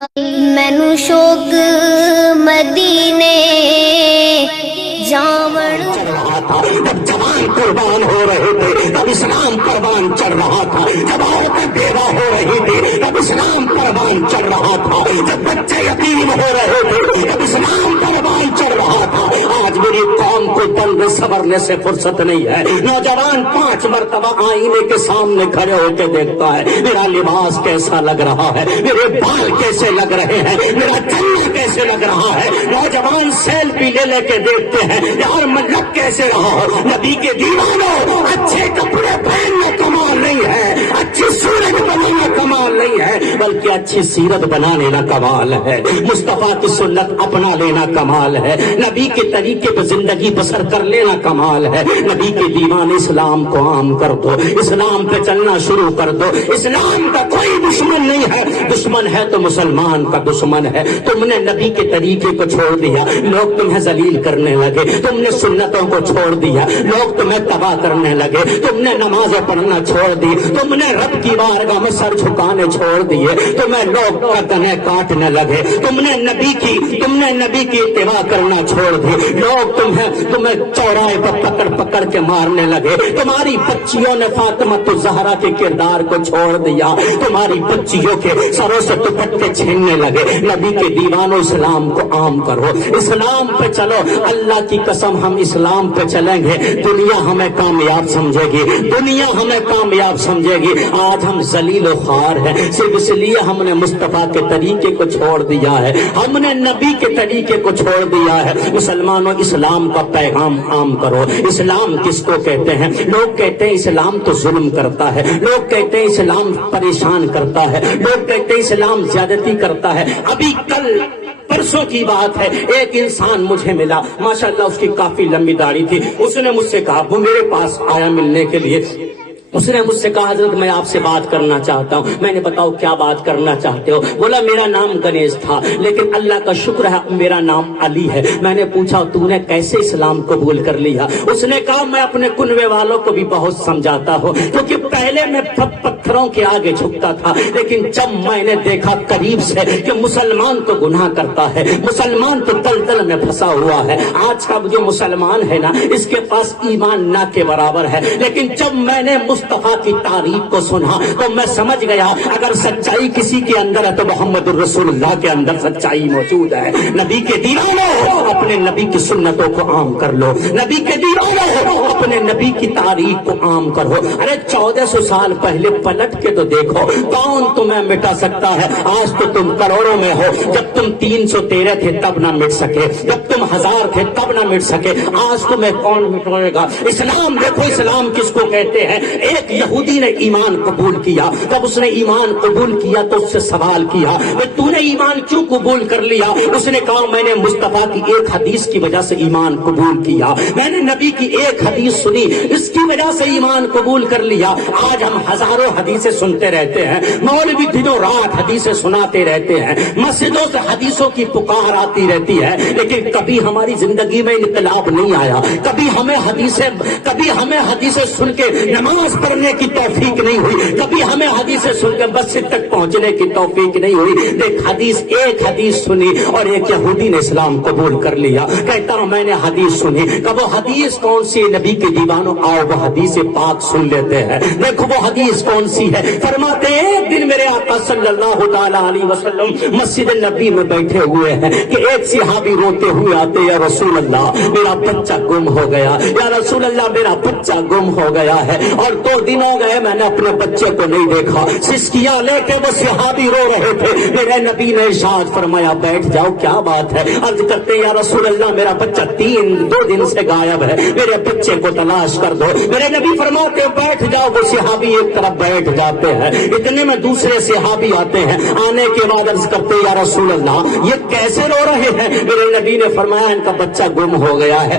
مینو شوق مدینے جاون چڑھ رہا تھا، جب جوان قربان ہو رہے تھے تب اسلام قربان چڑھ رہا تھا، جب عورتیں بیوہ ہو رہی تھی تب اسلام قربان چڑھ رہا تھا، جب بچے یتیم ہو رہے تھے تب اسلام قربان چڑھ رہا تھا۔ آج میری قوم کو دند سنورنے سے فرصت نہیں ہے۔ نوجوان 5 مرتبہ آئینے کے سامنے کھڑے ہو کے دیکھتا ہے میرا لباس کیسا لگ رہا ہے، میرے بال کیسے لگ رہے ہیں، میرا چہرہ کیسے لگ رہا ہے۔ نوجوان سیلفی لے لے کے دیکھتے ہیں یار میں لگ کیسے رہا ہوں۔ نبی کے دیوانوں، اچھے کپڑے پہننا کمال نہیں ہے، اچھی صورت بنانا کمال نہیں ہے، بلکہ اچھی سیرت بنانے کا کمال ہے۔ مصطفیٰ کی سنت اپنا لینا کمال ہے، نبی کے طریقے پہ زندگی بسر کر لینا کمال ہے۔ نبی کے دیوان اسلام کو عام کر دو، اسلام پہ چلنا شروع کر دو۔ اسلام کا کوئی دشمن نہیں ہے، دشمن ہے تو مسلمان کا دشمن ہے۔ تم نے نبی کے طریقے کو چھوڑ دیا، لوگ تمہیں ذلیل کرنے لگے، تم نے سنتوں کو چھوڑ دیا، لوگ تمہیں تباہ کرنے لگے، تم نے نمازیں پڑھنا چھوڑ دی، تم نے رب کی بارگاہ میں سر جھکانے چھوڑ دیے، تمہیں لوگ گردنیں کاٹنے لگے، تم نے نبی کی اتباع کرنا چھوڑ دی، لوگ تمہیں چوراہے پر پکڑ پکڑ کے مارنے لگے، تمہاری بچیوں نے فاطمہ الزہرا کے کردار کو چھوڑ دیا، تمہاری بچیوں کے سروں سے دوپٹے چھیننے لگے۔ نبی کے دیوانوں اسلام کو عام کرو، اسلام پہ چلو۔ اللہ کی قسم ہم اسلام پہ چلیں گے دنیا ہمیں کامیاب سمجھے گی، دنیا ہمیں کامیاب سمجھے گی۔ آج ہم ذلیل و خوار ہیں صرف اس لیے ہم نے مصطفیٰ کے طریقے کو چھوڑ دیا ہے، ہم نے نبی کے طریقے کو چھوڑ دیا ہے۔ مسلمانوں اسلام کا پیغام عام کرو۔ اسلام کس کو کہتے ہیں؟ لوگ کہتے ہیں اسلام تو ظلم کرتا ہے، لوگ کہتے ہیں اسلام پریشان کرتا ہے، لوگ کہتے ہیں اسلام زیادتی کرتا ہے۔ ابھی کل پرسوں کی بات ہے، ایک انسان مجھے ملا، ماشاءاللہ اس کی کافی لمبی داڑھی تھی، اس نے مجھ سے کہا، وہ میرے پاس آیا ملنے کے لیے، اس نے مجھ سے کہا حضرت میں آپ سے بات کرنا چاہتا ہوں۔ میں نے بتاؤ کیا بات کرنا چاہتے ہو؟ بولا میرا نام گنیش تھا لیکن اللہ کا شکر ہے میرا نام علی ہے۔ میں نے پوچھا تو نے کیسے اسلام قبول کر لیا؟ اس نے کہا میں اپنے کنوے والوں کو بھی بہت سمجھاتا ہوں، کیونکہ پہلے میں پتھروں کے آگے جھکتا تھا، لیکن جب میں نے دیکھا قریب سے کہ مسلمان تو گناہ کرتا ہے، مسلمان تو دلدل میں پھنسا ہوا ہے، آج کا جو مسلمان ہے نا اس کے پاس ایمان نہ کے برابر ہے، لیکن جب میں نے مصطفیٰ کی تعریف کو سنا تو میں سمجھ گیا اگر سچائی کسی کے اندر ہے تو محمد الرسول اللہ کے اندر سچائی موجود ہے۔ نبی کے دیوانوں اپنے نبی کی سنتوں کو عام کر لو، نبی کے دیوانوں اپنے نبی کی تعریف کو عام کرو۔ ارے 1400 سال پہلے پلٹ کے تو دیکھو، کون تمہیں مٹا سکتا ہے؟ آج تو تم کروڑوں میں ہو، جب تم 313 تھے تب نہ مٹ سکے، جب تم 1000 تھے تب نہ مٹ سکے، آج تمہیں کون مٹائے گا؟ اسلام دیکھو، اسلام کس کو کہتے ہیں؟ ایک یہودی نے ایمان قبول کیا، جب اس نے ایمان قبول کیا تو اس سے سوال کیا تو نے ایمان کیوں قبول کر لیا؟ اس نے کہا میں نے مصطفیٰ کی ایک حدیث کی وجہ سے ایمان قبول کیا، میں نے نبی کی ایک حدیث سنی اس کی وجہ سے ایمان قبول کر لیا۔ آج ہم ہزاروں حدیثیں سنتے رہتے ہیں، مولوی دنوں رات حدیثیں سناتے رہتے ہیں، مسجدوں سے حدیثوں کی پکار آتی رہتی ہے، لیکن کبھی ہماری زندگی میں انقلاب نہیں آیا، کبھی ہمیں حدیثیں سن کے نماز پڑھنے کی توفیق نہیں ہوئی، کبھی ہمیں حدیثیں سن کے مسجد تک پہنچنے کی توفیق نہیں ہوئی۔ ایک حدیث سنی اور ایک یہودی نے اسلام قبول کر لیا، کہتا ہوں میں نے حدیث سنی، کہ وہ حدیث کون سی؟ نبی کے دیوانوں آؤ وہ حدیث پاک سن لیتے ہیں، دیکھو وہ حدیث کون سی ہے۔ فرماتے ہیں ایک دن میرے آقا صلی اللہ تعالی علیہ وسلم مسجد نبی میں بیٹھے ہوئے ہیں کہ ایک صحابی روتے ہوئے آتے، یا رسول اللہ میرا بچہ گم ہو گیا، یا رسول اللہ میرا بچہ گم ہو گیا ہے، اور 2 دن ہو گئے میں نے اپنے بچے کو نہیں دیکھا۔ سسکیاں لے کے وہ صحابی رو رہے تھے، میرے نبی نے ارشاد فرمایا بیٹھ جاؤ، کیا بات ہے؟ عرض کرتے یا رسول اللہ میرا بچہ 2 دن سے غائب ہے، میرے بچے کو تلاش کر دو۔ میرے نبی فرماتے بیٹھ جاؤ، وہ صحابی ایک طرف بیٹھ جاتے ہیں، اتنے میں دوسرے صحابی آتے ہیں، آنے کے بعد عرض کرتے یا رسول اللہ یہ کیسے رو رہے ہیں؟ میرے نبی نے فرمایا ان کا بچہ گم ہو گیا ہے۔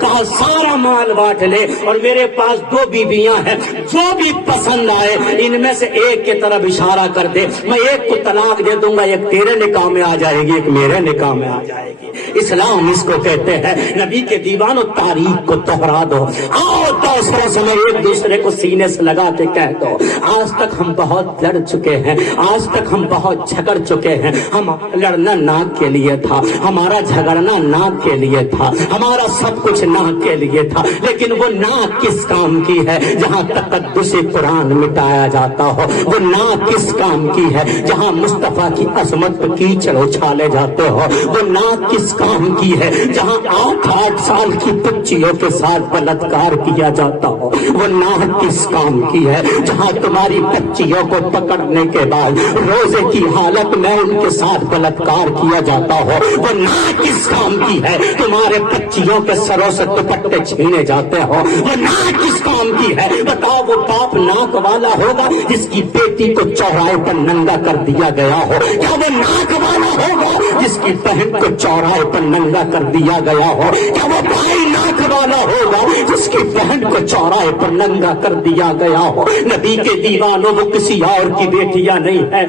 کہا سارا مال بانٹ لے اور میرے پاس 2 بیویاں ہیں, جو بھی پسند آئے ان میں سے ایک کی طرف اشارہ کر دے, میں ایک کو طلاق دے دوں گا, ایک تیرے نکاح میں آ جائے گی, ایک میرے نکاح میں آ جائے گی. اسلام اس کو کہتے ہیں نبی کے دیوانوں تاریخ کو دوہرا دو. آؤ 10 روز میں ایک دوسرے کو سینے سے لگا کے کہہ دو, آج تک ہم بہت لڑ چکے ہیں, آج تک ہم بہت جھگڑ چکے ہیں. ہم لڑنا ناک کے لیے تھا, ہمارا جھگڑنا ناک کے لیے تھا, ہمارا سب کچھ ناک کے لیے تھا, لیکن وہ ناک کس کام کی ہے جہاں تقدس قرآن مٹایا جاتا ہو؟ وہ ناک کس کام کی ہے جہاں مصطفیٰ کی عظمت پر کیچڑ اچھالے جاتے ہو؟ وہ ناک کس کام کی ہے جہاں 8 سال کی بچیوں کے ساتھ بلاత్కాر کیا جاتا ہو؟ وہ ناک کس کام کی ہے جہاں تمہاری بچیوں کو پکڑنے کے بعد روزے کی حالت میں ان کے ساتھ بلاత్కాر کیا جاتا ہو؟ وہ ناک کس کام کی ہے تمہارے بچیوں کے سروں سے دوپٹے چھینے جاتے ہو؟ وہ ناک کس کام کی ہے؟ بتاؤ وہ باپ ناک والا ہوگا جس کی بیٹی کو چوراہے پر ننگا کر دیا گیا ہو؟ کیا وہ ناک والا ہوگا جس کی بہن کو چوراہے پر ننگا کر دیا گیا ہو؟ کیا وہ بھائی ناک والا ہوگا جس کی بہن کو چوراہے پر ننگا کر دیا گیا ہو؟ نبی کے دیوانوں وہ کسی اور کی بیٹیاں نہیں ہے.